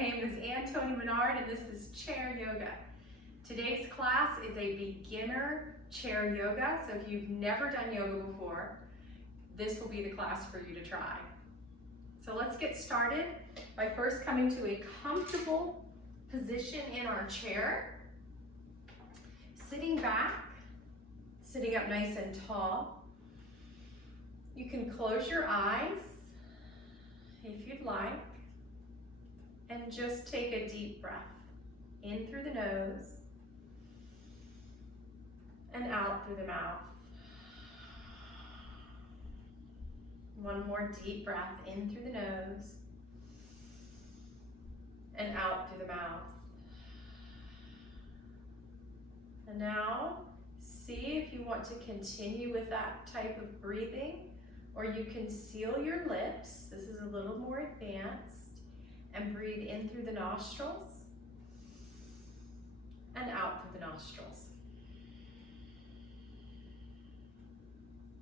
name is Toni Minard and this is chair yoga. Today's class is a beginner chair yoga, so if you've never done yoga before, this will be the class for you to try. So let's get started by first coming to a comfortable position in our chair. Sitting back, sitting up nice and tall. You can close your eyes if you'd like, and just take a deep breath in through the nose and out through the mouth. One more deep breath in through the nose and out through the mouth. And now, see if you want to continue with that type of breathing, or you can seal your lips. This is a little more advanced, and breathe in through the nostrils and out through the nostrils.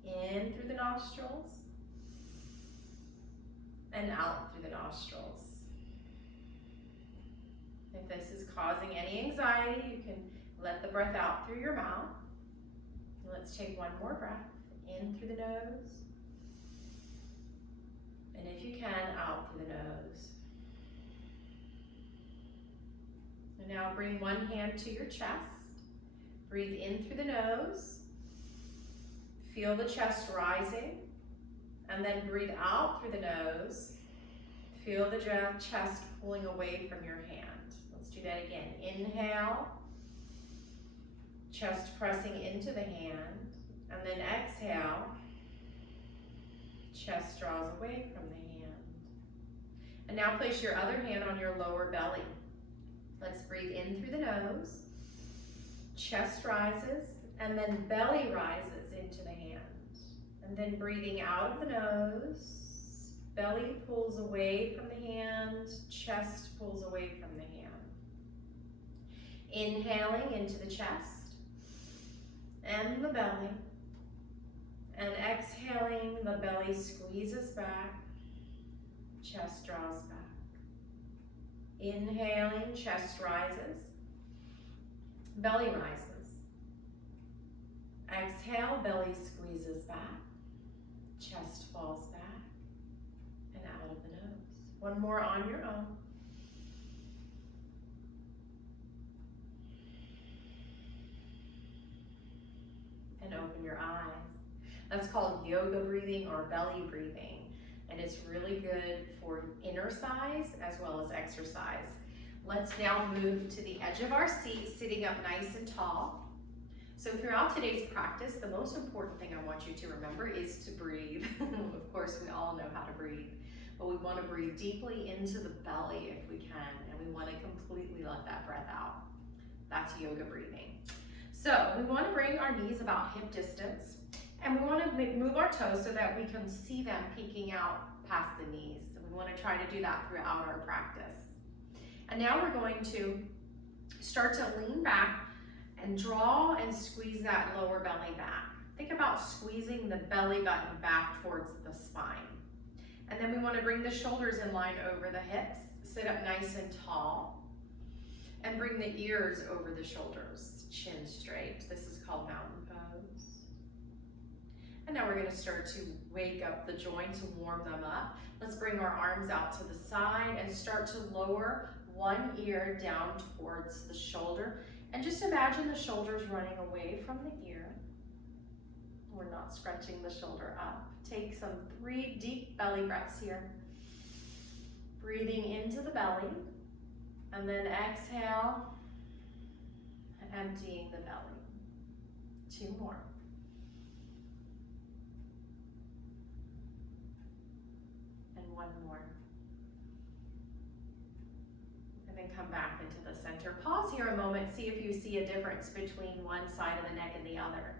In through the nostrils and out through the nostrils. If this is causing any anxiety, you can let the breath out through your mouth. Let's take one more breath in through the nose, and if you can, out through the nose. And now bring one hand to your chest. Breathe in through the nose. Feel the chest rising, and then breathe out through the nose. Feel the chest pulling away from your hand. Let's do that again. Inhale, chest pressing into the hand, and then exhale, chest draws away from the hand. And now place your other hand on your lower belly. Let's breathe in through the nose, chest rises, and then belly rises into the hand. And then breathing out of the nose, belly pulls away from the hand, chest pulls away from the hand. Inhaling into the chest and the belly, and exhaling, the belly squeezes back, chest draws back. Inhaling, chest rises, belly rises. Exhale, belly squeezes back, chest falls back, and out of the nose. One more on your own. And open your eyes. That's called yoga breathing or belly breathing. And it's really good for inner thighs as well as exercise. Let's now move to the edge of our seat, sitting up nice and tall. So throughout today's practice, the most important thing I want you to remember is to breathe. Of course, we all know how to breathe, but we want to breathe deeply into the belly if we can, and we want to completely let that breath out. That's yoga breathing. So we want to bring our knees about hip distance, and we want to move our toes so that we can see them peeking out past the knees. So we want to try to do that throughout our practice. And now we're going to start to lean back and draw and squeeze that lower belly back. Think about squeezing the belly button back towards the spine. And then we want to bring the shoulders in line over the hips, sit up nice and tall, and bring the ears over the shoulders, chin straight. This is called mountain pose. And now we're going to start to wake up the joints and warm them up. Let's bring our arms out to the side and start to lower one ear down towards the shoulder. And just imagine the shoulders running away from the ear. We're not scrunching the shoulder up. Take some 3 deep belly breaths here. Breathing into the belly, and then exhale, emptying the belly. 2 more. And 1 more. And then come back into the center. Pause here a moment, see if you see a difference between one side of the neck and the other,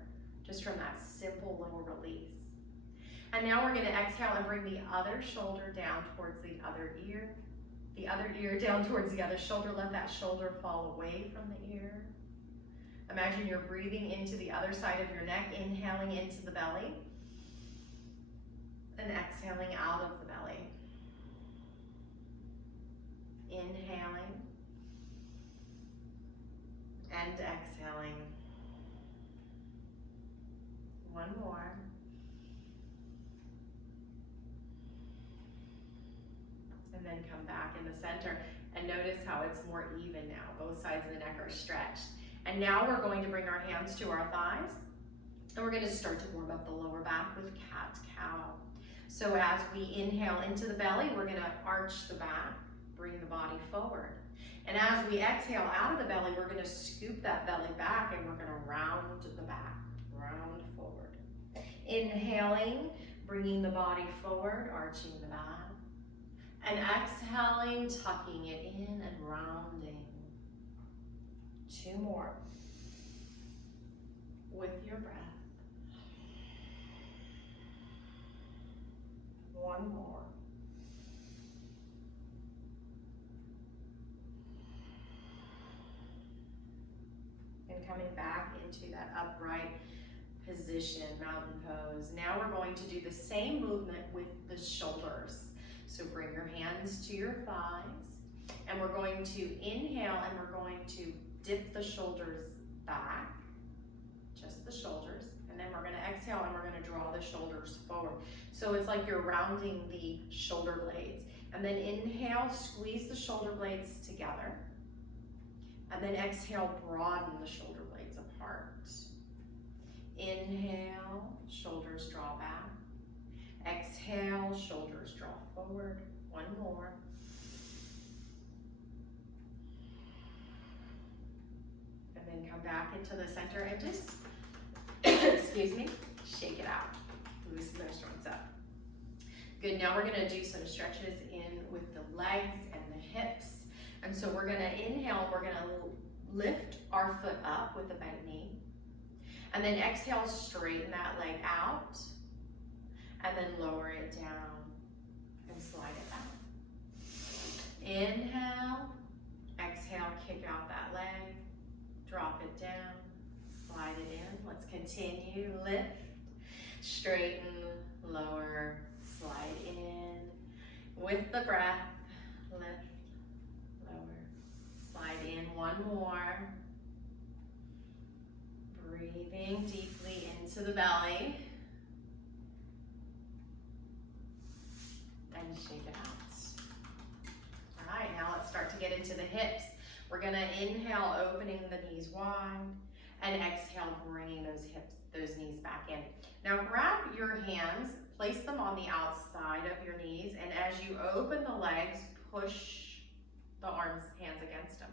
just from that simple little release. And now we're going to exhale and bring the other shoulder down towards the other ear down towards the other shoulder. Let that shoulder fall away from the ear. Imagine you're breathing into the other side of your neck, inhaling into the belly, and exhaling out of the belly. Inhale. and exhaling. One more. And then come back in the center. And notice how it's more even now. Both sides of the neck are stretched. And now we're going to bring our hands to our thighs. And we're going to start to warm up the lower back with cat-cow. So as we inhale into the belly, we're going to arch the back, bring the body forward. And as we exhale out of the belly, we're going to scoop that belly back and we're going to round the back, round forward. Inhaling, bringing the body forward, arching the back. And exhaling, tucking it in and rounding. Two more. With your breath. One more. And coming back into that upright position, mountain pose. Now we're going to do the same movement with the shoulders. So bring your hands to your thighs, and we're going to inhale and we're going to dip the shoulders back, just the shoulders, and then we're going to exhale and we're going to draw the shoulders forward. So it's like you're rounding the shoulder blades. And then inhale, squeeze the shoulder blades together, and then exhale, broaden the shoulder blades apart. Inhale, shoulders draw back. Exhale, shoulders draw forward. One more. And then come back into the center and just, excuse me, shake it out. Loosen those joints up. Good, now we're gonna do some stretches in with the legs and the hips. And so we're gonna inhale, we're gonna lift our foot up with a bent knee. And then exhale, straighten that leg out. And then lower it down and slide it out. Inhale, exhale, kick out that leg, drop it down, slide it in. Let's continue, lift, straighten, lower, slide in. With the breath, lift, lower, slide in. One more. Breathing deeply into the belly. And shake it out. All right, now let's start to get into the hips. We're gonna inhale, opening the knees wide, and exhale, bringing those knees back in. Now grab your hands, place them on the outside of your knees, and as you open the legs, push the hands against them.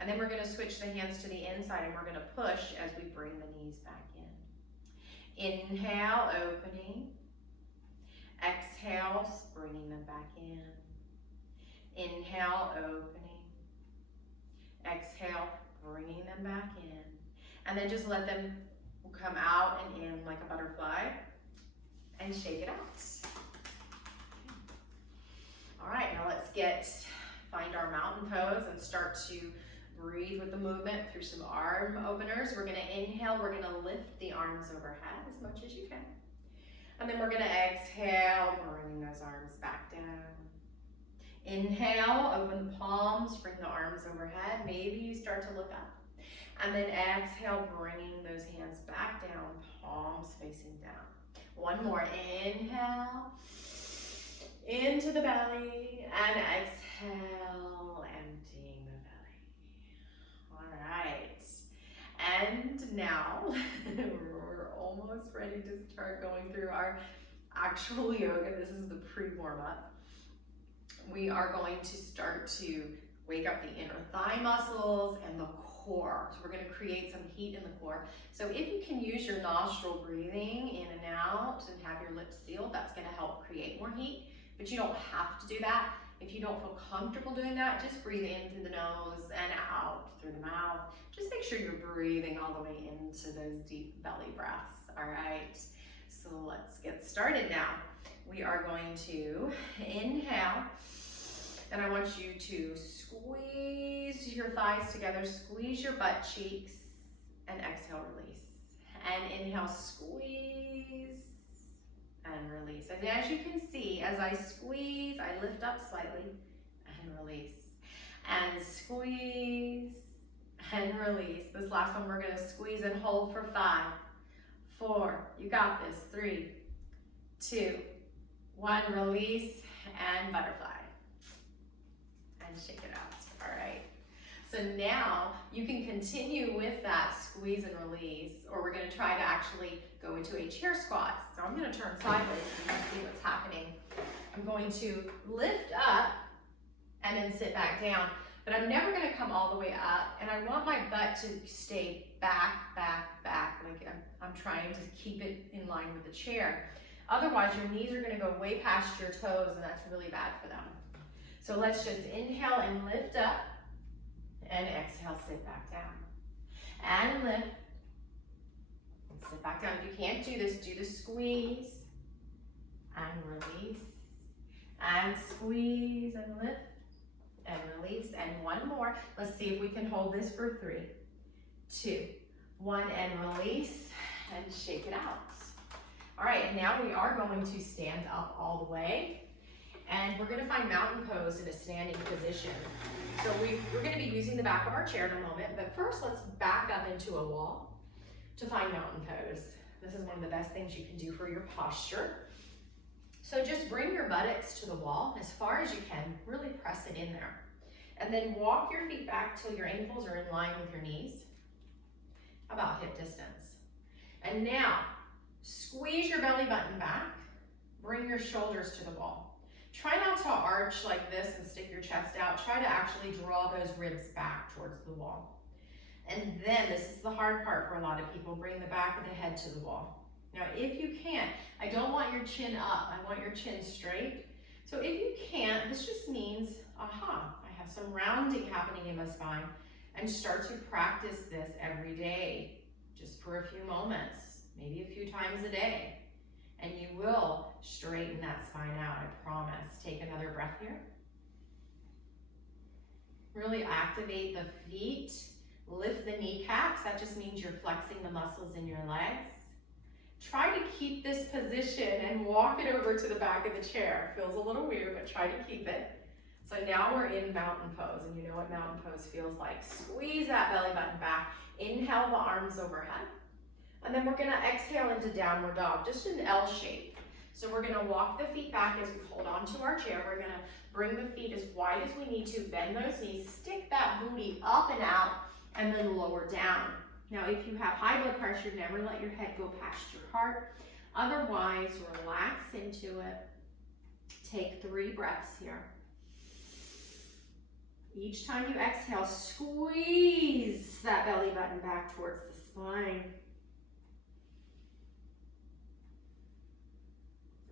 And then we're gonna switch the hands to the inside, and we're gonna push as we bring the knees back in. Inhale, opening. Exhale, bringing them back in. Inhale, opening. Exhale, bringing them back in. And then just let them come out and in like a butterfly and shake it out. All right, now let's find our mountain pose and start to breathe with the movement through some arm openers. We're gonna inhale, we're gonna lift the arms overhead as much as you can. And then we're gonna exhale, bringing those arms back down. Inhale, open the palms, bring the arms overhead. Maybe you start to look up. And then exhale, bringing those hands back down, palms facing down. One more, inhale, into the belly, and exhale, emptying the belly. All right, and now we're almost ready to start going through our actual yoga. This is the pre-warm-up. We are going to start to wake up the inner thigh muscles and the core. So we're going to create some heat in the core. So if you can use your nostril breathing in and out and have your lips sealed, that's going to help create more heat. But you don't have to do that. If you don't feel comfortable doing that, just breathe in through the nose and out through the mouth. Just make sure you're breathing all the way into those deep belly breaths. All right, so let's get started now. We are going to inhale, and I want you to squeeze your thighs together, squeeze your butt cheeks, and exhale, release. And inhale, squeeze, and release. And as you can see, as I squeeze, I lift up slightly, and release. And squeeze, and release. This last one we're gonna squeeze and hold for 5, 4, you got this, 3, 2, 1, release, and butterfly. And shake it out, all right. So now you can continue with that squeeze and release, or we're gonna try to actually go into a chair squat. So I'm gonna turn sideways so you can see what's happening. I'm going to lift up and then sit back down, but I'm never gonna come all the way up, and I want my butt to stay back, back, back, like I'm trying to keep it in line with the chair. Otherwise, your knees are gonna go way past your toes, and that's really bad for them. So let's just inhale and lift up, and exhale, sit back down. And lift, and sit back down. If you can't do this, do the squeeze, and release, and squeeze, and lift, and release, and one more. Let's see if we can hold this for 3, 2, 1, and release, and shake it out. All right, and now we are going to stand up all the way, and we're gonna find mountain pose in a standing position. So we're gonna be using the back of our chair in a moment, but first let's back up into a wall to find mountain pose. This is one of the best things you can do for your posture. So just bring your buttocks to the wall as far as you can, really press it in there. And then walk your feet back till your ankles are in line with your knees, about hip distance. And now, squeeze your belly button back, bring your shoulders to the wall. Try not to arch like this and stick your chest out. Try to actually draw those ribs back towards the wall. And then, this is the hard part for a lot of people, bring the back of the head to the wall. Now, if you can't, I don't want your chin up, I want your chin straight. So if you can't, this just means, aha, I have some rounding happening in my spine, and start to practice this every day, just for a few moments, maybe a few times a day. And you will straighten that spine out, I promise. Take another breath here. Really activate the feet. Lift the kneecaps. That just means you're flexing the muscles in your legs. Try to keep this position and walk it over to the back of the chair. Feels a little weird, but try to keep it. So now we're in mountain pose, and you know what mountain pose feels like. Squeeze that belly button back. Inhale the arms overhead. And then we're gonna exhale into downward dog, just an L shape. So we're gonna walk the feet back as we hold onto our chair. We're gonna bring the feet as wide as we need to, bend those knees, stick that booty up and out, and then lower down. Now, if you have high blood pressure, never let your head go past your heart. Otherwise, relax into it. Take 3 breaths here. Each time you exhale, squeeze that belly button back towards the spine.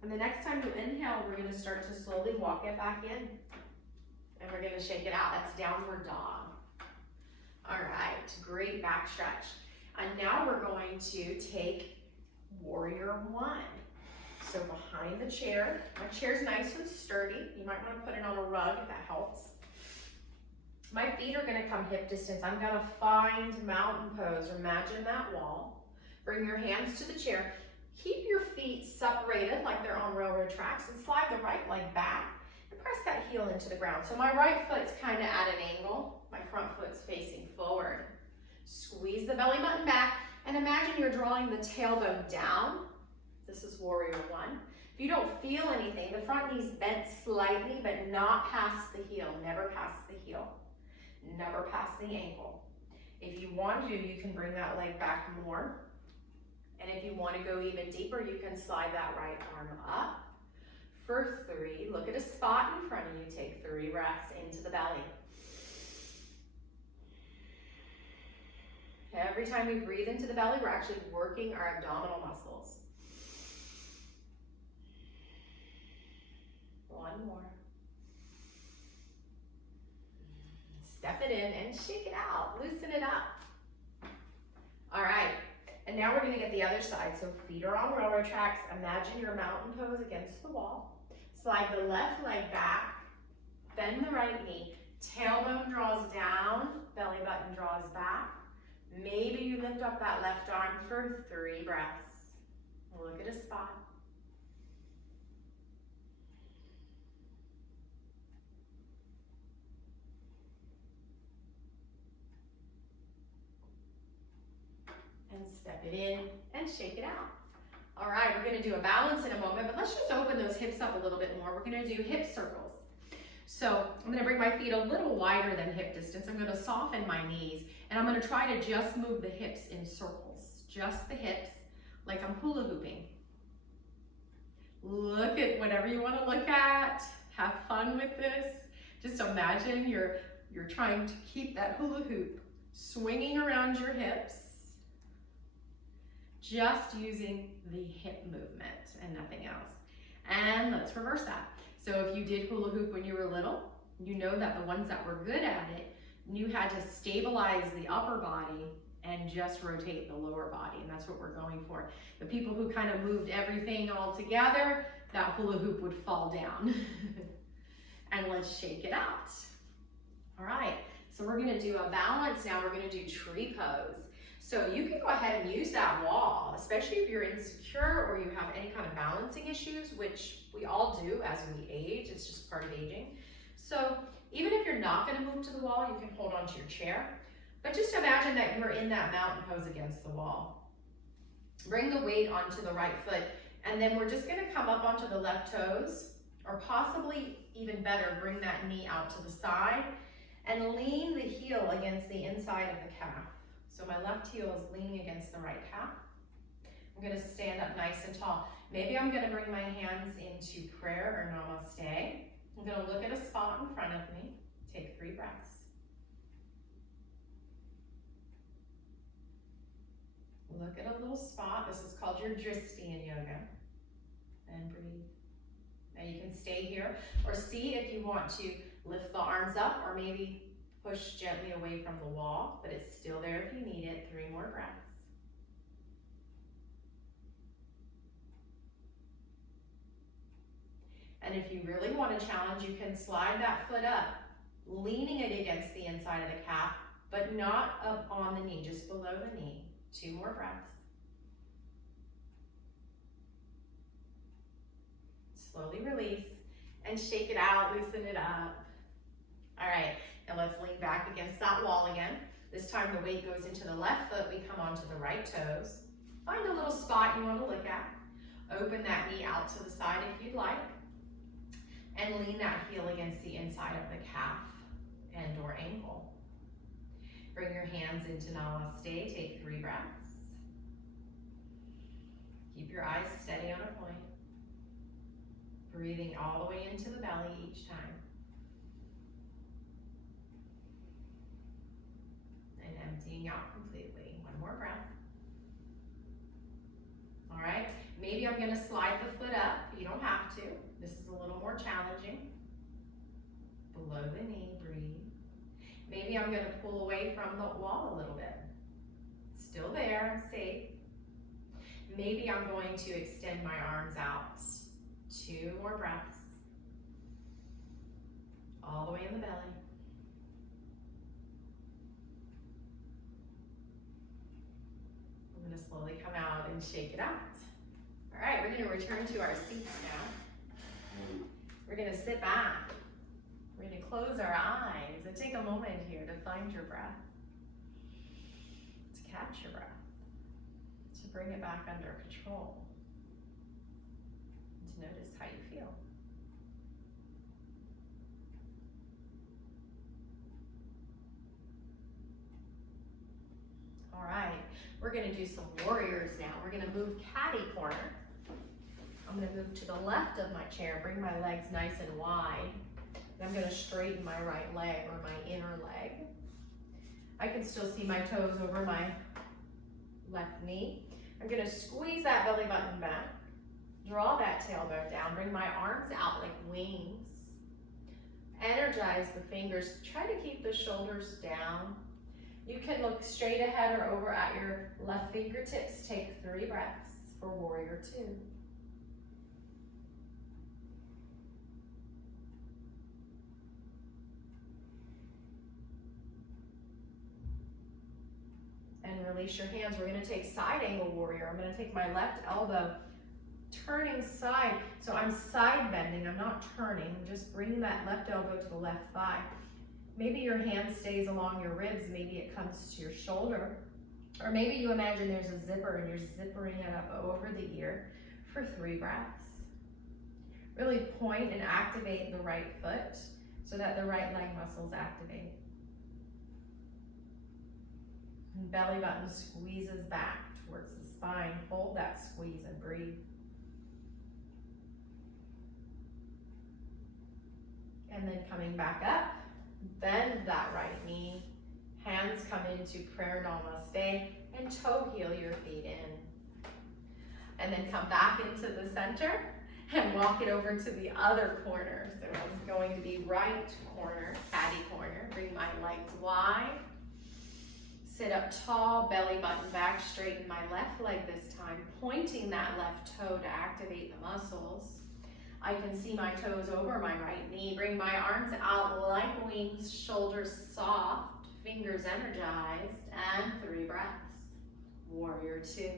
And the next time you inhale, we're gonna start to slowly walk it back in. And we're gonna shake it out. That's downward dog. All right, great back stretch. And now we're going to take warrior 1. So behind the chair, my chair's nice and sturdy. You might wanna put it on a rug if that helps. My feet are gonna come hip distance. I'm gonna find mountain pose. Imagine that wall. Bring your hands to the chair. Keep your feet separated like they're on railroad tracks, and slide the right leg back and press that heel into the ground. So my right foot's kind of at an angle. My front foot's facing forward. Squeeze the belly button back, and imagine you're drawing the tailbone down. This is warrior 1. If you don't feel anything, the front knee's bent slightly, but not past the heel, never past the heel, never past the ankle. If you want to, you can bring that leg back more. And if you want to go even deeper, you can slide that right arm up. For 3, look at a spot in front of you. Take 3 breaths into the belly. Every time we breathe into the belly, we're actually working our abdominal muscles. 1 more. Step it in and shake it out. Loosen it up. All right. And now we're gonna get the other side. So feet are on railroad tracks. Imagine your mountain pose against the wall. Slide the left leg back, bend the right knee. Tailbone draws down, belly button draws back. Maybe you lift up that left arm for 3 breaths. Look at a spot. Step it in and shake it out. All right, we're gonna do a balance in a moment, but let's just open those hips up a little bit more. We're gonna do hip circles. So I'm gonna bring my feet a little wider than hip distance. I'm gonna soften my knees, and I'm gonna try to just move the hips in circles. Just the hips, like I'm hula hooping. Look at whatever you wanna look at. Have fun with this. Just imagine you're trying to keep that hula hoop swinging around your hips, just using the hip movement and nothing else. And let's reverse that. So if you did hula hoop when you were little, you know that the ones that were good at it knew how to stabilize the upper body and just rotate the lower body, and that's what we're going for. The people who kind of moved everything all together, that hula hoop would fall down. And let's shake it out. All right, so we're gonna do a balance now. We're gonna do tree pose. So you can go ahead and use that wall, especially if you're insecure or you have any kind of balancing issues, which we all do as we age. It's just part of aging. So even if you're not gonna move to the wall, you can hold onto your chair. But just imagine that you're in that mountain pose against the wall. Bring the weight onto the right foot, and then we're just gonna come up onto the left toes, or possibly even better, bring that knee out to the side and lean the heel against the inside of the calf. So my left heel is leaning against the right calf. I'm gonna stand up nice and tall. Maybe I'm gonna bring my hands into prayer or namaste. I'm gonna look at a spot in front of me. Take 3 breaths. Look at a little spot. This is called your drishti in yoga. And breathe. Now you can stay here or see if you want to lift the arms up or maybe push gently away from the wall, but it's still there if you need it. 3 more breaths. And if you really want to challenge, you can slide that foot up, leaning it against the inside of the calf, but not up on the knee, just below the knee. 2 more breaths. Slowly release and shake it out, loosen it up. All right, now let's lean back against that wall again. This time the weight goes into the left foot, we come onto the right toes. Find a little spot you want to look at. Open that knee out to the side if you'd like. And lean that heel against the inside of the calf and or ankle. Bring your hands into namaste, take 3 breaths. Keep your eyes steady on a point. Breathing all the way into the belly each time. And emptying out completely. 1 more breath. All right, maybe I'm gonna slide the foot up. You don't have to. This is a little more challenging. Below the knee, breathe. Maybe I'm gonna pull away from the wall a little bit. Still there, I'm safe. Maybe I'm going to extend my arms out. 2 more breaths. All the way in the belly. I'm gonna slowly come out and shake it out. All right, we're gonna return to our seats now. We're gonna sit back. We're gonna close our eyes and take a moment here to find your breath, to catch your breath, to bring it back under control, and to notice how you feel. All right, we're gonna do some warriors now. We're gonna move catty corner. I'm gonna move to the left of my chair, bring my legs nice and wide. And I'm gonna straighten my right leg or my inner leg. I can still see my toes over my left knee. I'm gonna squeeze that belly button back, draw that tailbone down, bring my arms out like wings. Energize the fingers, try to keep the shoulders down. You can look straight ahead or over at your left fingertips. Take 3 breaths for warrior 2. And release your hands. We're gonna take side angle warrior. I'm gonna take my left elbow, turning side. So I'm side bending, I'm not turning. I'm just bringing that left elbow to the left thigh. Maybe your hand stays along your ribs, maybe it comes to your shoulder. Or maybe you imagine there's a zipper and you're zippering it up over the ear for 3 breaths. Really point and activate the right foot so that the right leg muscles activate. And belly button squeezes back towards the spine. Hold that squeeze and breathe. And then coming back up, bend that right knee. Hands come into prayer namaste and toe heel your feet in. And then come back into the center and walk it over to the other corner. So it's going to be right corner, catty corner. Bring my legs wide. Sit up tall, belly button back, straighten my left leg this time, pointing that left toe to activate the muscles. I can see my toes over my right knee. Bring my arms out like wings, shoulders soft, fingers energized, and 3 breaths. Warrior 2.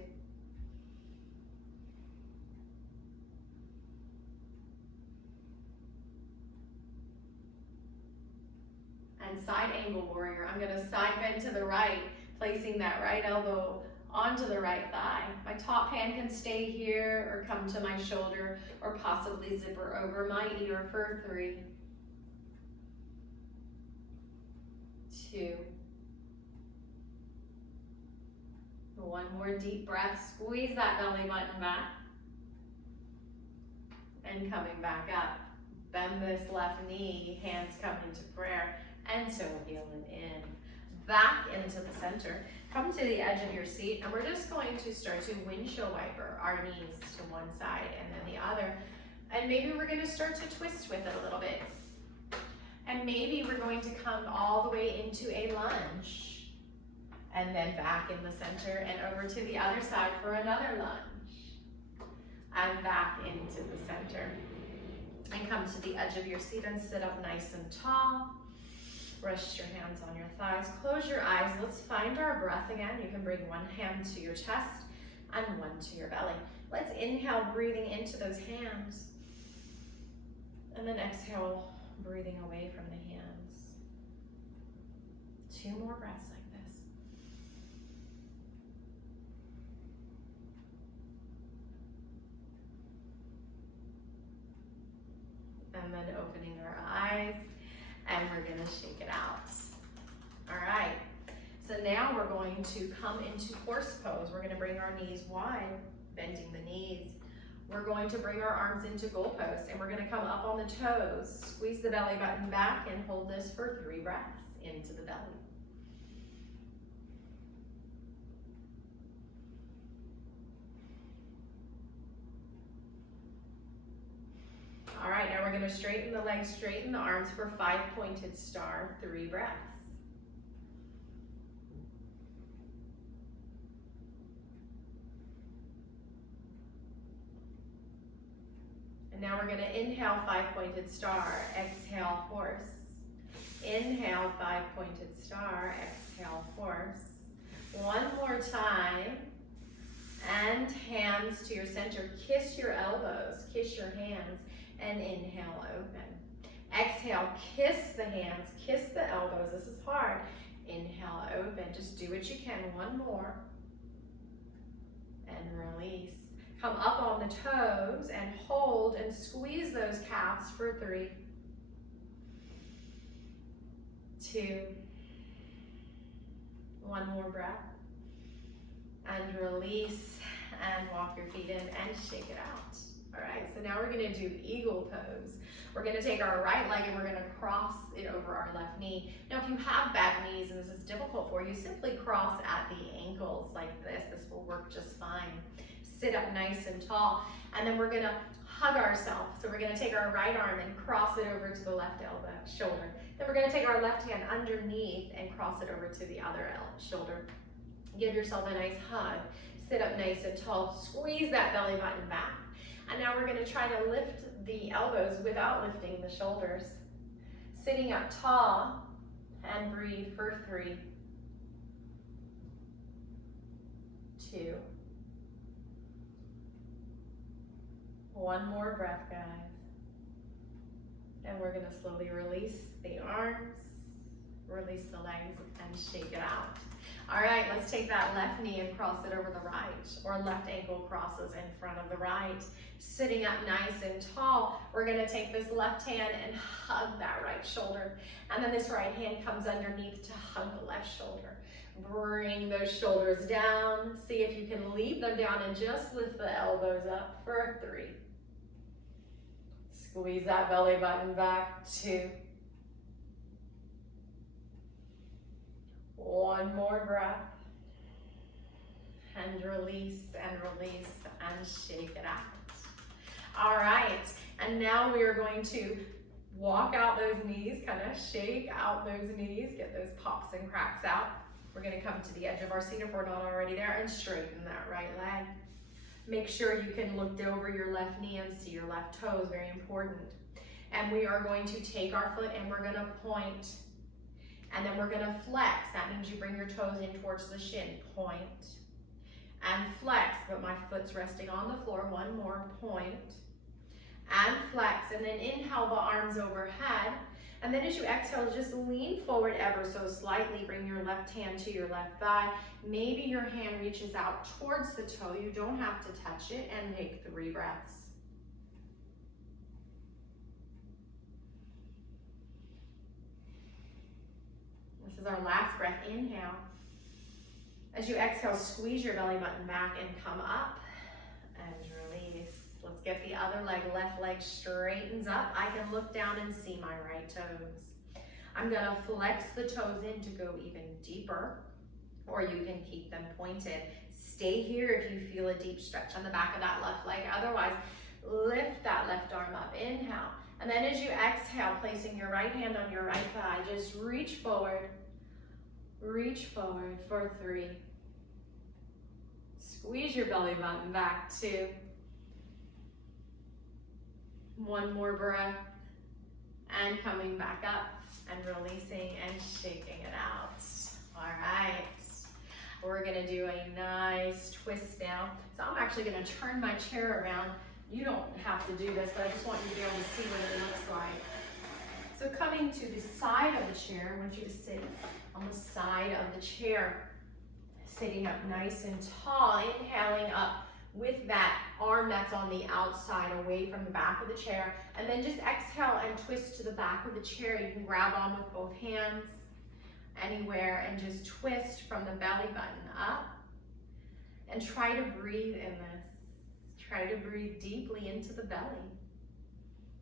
And side angle warrior. I'm gonna side bend to the right, placing that right elbow onto the right thigh. My top hand can stay here or come to my shoulder or possibly zipper over my ear for 3, 2. 1 more deep breath. Squeeze that belly button back. And coming back up. Bend this left knee, hands come into prayer. And toe heel it in. Back into the center. Come to the edge of your seat, and we're just going to start to windshield wiper our knees to one side and then the other. And maybe we're going to start to twist with it a little bit. And maybe we're going to come all the way into a lunge. And then back in the center and over to the other side for another lunge. And back into the center. And come to the edge of your seat and sit up nice and tall. Rest your hands on your thighs. Close your eyes. Let's find our breath again. You can bring 1 hand to your chest and 1 to your belly. Let's inhale, breathing into those hands. And then exhale, breathing away from the hands. 2 more breaths like this. And then opening our eyes. And we're gonna shake it out. All right, so now we're going to come into horse pose. We're gonna bring our knees wide, bending the knees. We're going to bring our arms into goal pose, and we're gonna come up on the toes, squeeze the belly button back, and hold this for 3 breaths into the belly. All right, now we're gonna straighten the legs, straighten the arms for 5 pointed star, 3 breaths. And now we're gonna inhale 5 pointed star, exhale horse. Inhale 5 pointed star, exhale horse. 1 more time. And hands to your center. Kiss your elbows, kiss your hands. And inhale, open. Exhale, kiss the hands, kiss the elbows. This is hard. Inhale, open. Just do what you can. 1 more. And release. Come up on the toes and hold and squeeze those calves for 3, 2. 1 more breath. And release and walk your feet in and shake it out. All right, so now we're gonna do eagle pose. We're gonna take our right leg and we're gonna cross it over our left knee. Now, if you have bad knees and this is difficult for you, simply cross at the ankles like this. This will work just fine. Sit up nice and tall, and then we're gonna hug ourselves. So we're gonna take our right arm and cross it over to the left elbow, shoulder. Then we're gonna take our left hand underneath and cross it over to the other shoulder. Give yourself a nice hug. Sit up nice and tall. Squeeze that belly button back. And now we're gonna try to lift the elbows without lifting the shoulders. Sitting up tall and breathe for 3, 2. 1 more breath, guys. And we're gonna slowly release the arms, Release the legs and shake it out. All right, let's take that left knee and cross it over the right, or left ankle crosses in front of the right. Sitting up nice and tall, we're gonna take this left hand and hug that right shoulder. And then this right hand comes underneath to hug the left shoulder. Bring those shoulders down. See if you can leave them down and just lift the elbows up for 3. Squeeze that belly button back, 2. One more breath. And release and release and shake it out. All right, and now we are going to walk out those knees, kind of shake out those knees, get those pops and cracks out. We're gonna come to the edge of our seat if we're not already there and straighten that right leg. Make sure you can look over your left knee and see your left toes, very important. And we are going to take our foot and we're gonna point, and then we're gonna flex. That means you bring your toes in towards the shin, point, and flex, but my foot's resting on the floor. One more, point, and flex, and then inhale the arms overhead. And then as you exhale, just lean forward ever so slightly. Bring your left hand to your left thigh. Maybe your hand reaches out towards the toe. You don't have to touch it, and take 3 breaths. This is our last breath. Inhale. As you exhale, squeeze your belly button back and come up and release. Let's get the other leg, left leg straightens up. I can look down and see my right toes. I'm gonna flex the toes in to go even deeper, or you can keep them pointed. Stay here if you feel a deep stretch on the back of that left leg. Otherwise, lift that left arm up, inhale. And then as you exhale, placing your right hand on your right thigh, just reach forward for 3. Squeeze your belly button back, 2. One more breath, and coming back up and releasing and shaking it out. All right, we're gonna do a nice twist now. So I'm actually gonna turn my chair around. You don't have to do this, but I just want you to be able to see what it looks like. So coming to the side of the chair, I want you to sit on the side of the chair, sitting up nice and tall, inhaling up with that arm that's on the outside away from the back of the chair, and then just exhale and twist to the back of the chair. You can grab on with both hands anywhere and just twist from the belly button up, and try to breathe in this. Try to breathe deeply into the belly.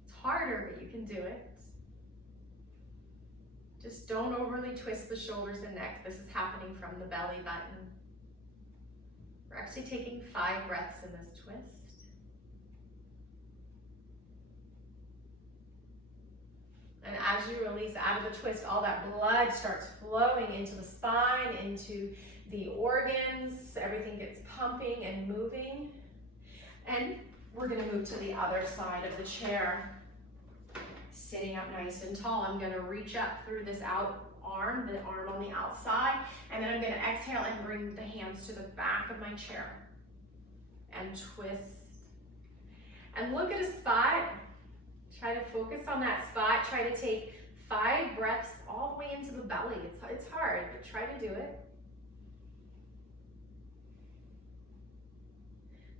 It's harder, but you can do it. Just don't overly twist the shoulders and neck. This is happening from the belly button. We're actually taking 5 breaths in this twist. And as you release out of the twist, all that blood starts flowing into the spine, into the organs. Everything gets pumping and moving. And we're gonna move to the other side of the chair. Sitting up nice and tall, I'm gonna reach up through this out arm, the arm on the outside, and then I'm gonna exhale and bring the hands to the back of my chair and twist. And look at a spot. Try to focus on that spot. Try to take 5 breaths all the way into the belly. It's hard, but try to do it.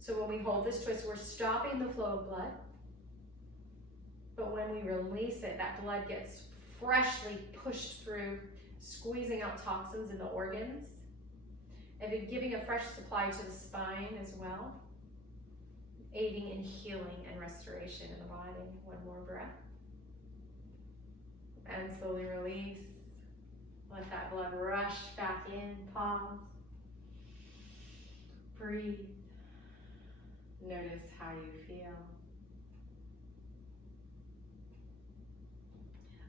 So when we hold this twist, we're stopping the flow of blood. But when we release it, that blood gets freshly pushed through, squeezing out toxins in the organs, and giving a fresh supply to the spine as well, aiding in healing and restoration in the body. One more breath. And slowly release. Let that blood rush back in. Pause. Breathe. Notice how you feel.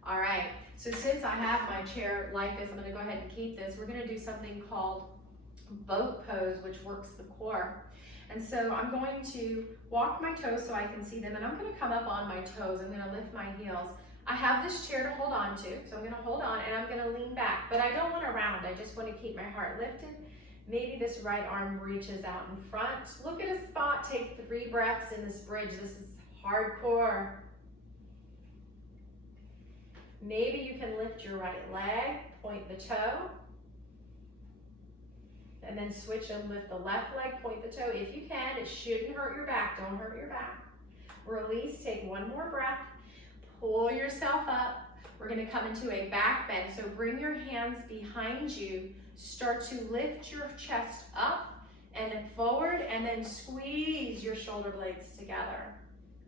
All right, so since I have my chair like this, I'm gonna go ahead and keep this. We're gonna do something called boat pose, which works the core. And so I'm going to walk my toes so I can see them, and I'm gonna come up on my toes. I'm gonna lift my heels. I have this chair to hold on to, so I'm gonna hold on and I'm gonna lean back, but I don't wanna round. I just wanna keep my heart lifted. Maybe this right arm reaches out in front. Look at a spot, take 3 breaths in this bridge. This is hardcore. Maybe you can lift your right leg, point the toe, and then switch and lift the left leg, point the toe. If you can, it shouldn't hurt your back. Don't hurt your back. Release, take one more breath. Pull yourself up. We're gonna come into a back bend. So bring your hands behind you. Start to lift your chest up and then forward, and then squeeze your shoulder blades together.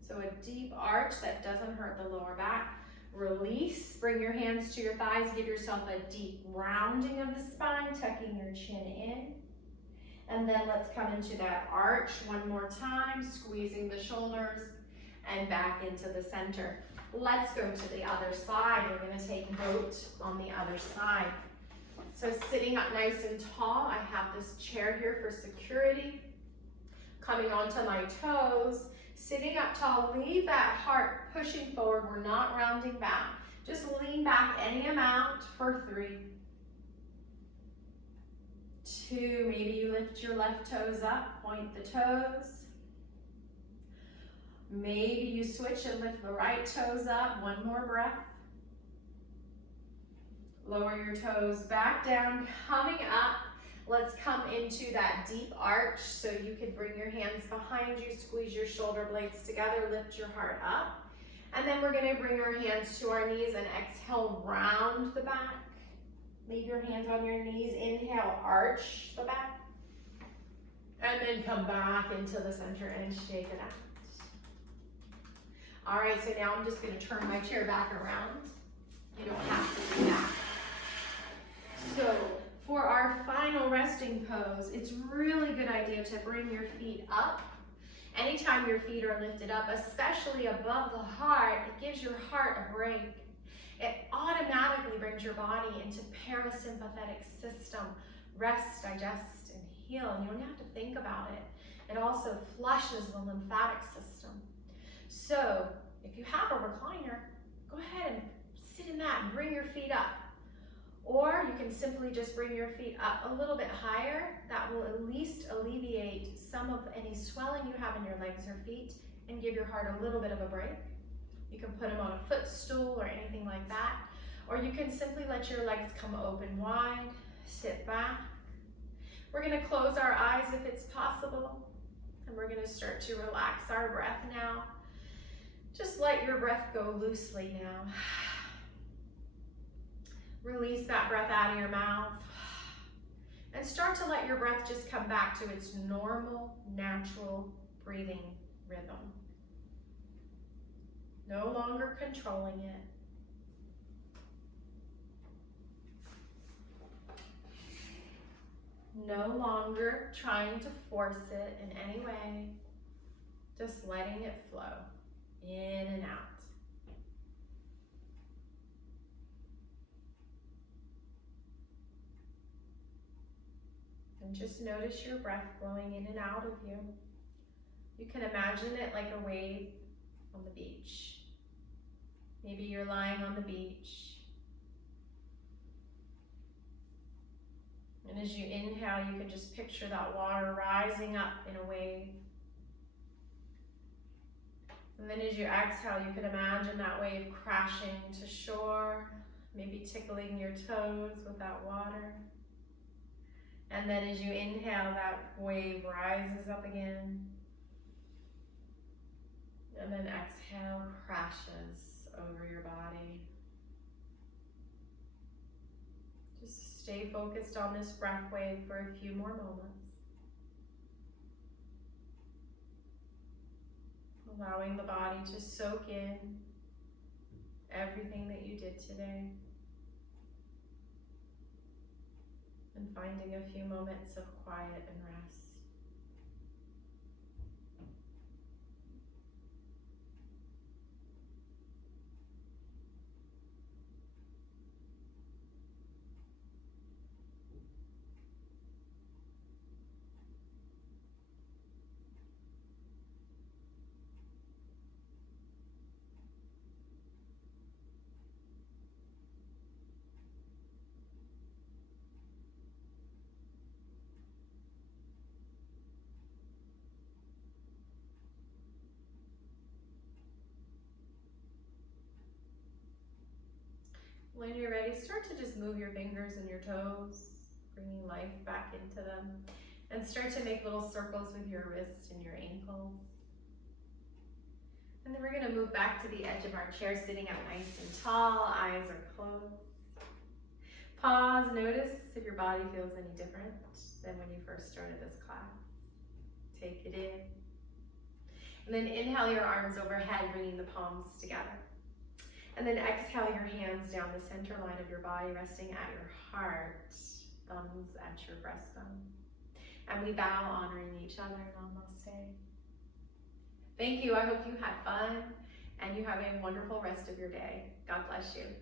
So a deep arch that doesn't hurt the lower back. Release, bring your hands to your thighs. Give yourself a deep rounding of the spine, tucking your chin in. And then let's come into that arch one more time, squeezing the shoulders and back into the center. Let's go to the other side. We're gonna take boat on the other side. So sitting up nice and tall, I have this chair here for security. Coming onto my toes, sitting up tall, leave that heart pushing forward. We're not rounding back. Just lean back any amount for 3, 2, maybe you lift your left toes up, point the toes. Maybe you switch and lift the right toes up, one more breath. Lower your toes back down, coming up. Let's come into that deep arch. So you can bring your hands behind you, squeeze your shoulder blades together, lift your heart up. And then we're gonna bring our hands to our knees and exhale, round the back. Leave your hands on your knees, inhale, arch the back. And then come back into the center and shake it out. All right, so now I'm just gonna turn my chair back around. You don't have to do that. So for our final resting pose, it's really good idea to bring your feet up. Anytime your feet are lifted up, especially above the heart, it gives your heart a break. It automatically brings your body into parasympathetic system, rest, digest, and heal, and you don't have to think about it. It also flushes the lymphatic system. So if you have a recliner, go ahead and sit in that and bring your feet up. Or you can simply just bring your feet up a little bit higher. That will at least alleviate some of any swelling you have in your legs or feet and give your heart a little bit of a break. You can put them on a footstool or anything like that. Or you can simply let your legs come open wide, sit back. We're gonna close our eyes if it's possible. And we're gonna start to relax our breath now. Just let your breath go loosely now. Release that breath out of your mouth. And start to let your breath just come back to its normal, natural breathing rhythm. No longer controlling it. No longer trying to force it in any way. Just letting it flow in and out. And just notice your breath flowing in and out of you. You can imagine it like a wave on the beach. Maybe you're lying on the beach. And as you inhale, you can just picture that water rising up in a wave. And then as you exhale, you can imagine that wave crashing to shore, maybe tickling your toes with that water. And then as you inhale, that wave rises up again. And then exhale, crashes over your body. Just stay focused on this breath wave for a few more moments. Allowing the body to soak in everything that you did today. And finding a few moments of quiet and rest. When you're ready, start to just move your fingers and your toes, bringing life back into them. And start to make little circles with your wrists and your ankles. And then we're going to move back to the edge of our chair, sitting up nice and tall, eyes are closed. Pause, notice if your body feels any different than when you first started this class. Take it in. And then inhale your arms overhead, bringing the palms together. And then exhale your hands down the center line of your body, resting at your heart, thumbs at your breastbone. And we bow, honoring each other. Namaste. Thank you. I hope you had fun and you have a wonderful rest of your day. God bless you.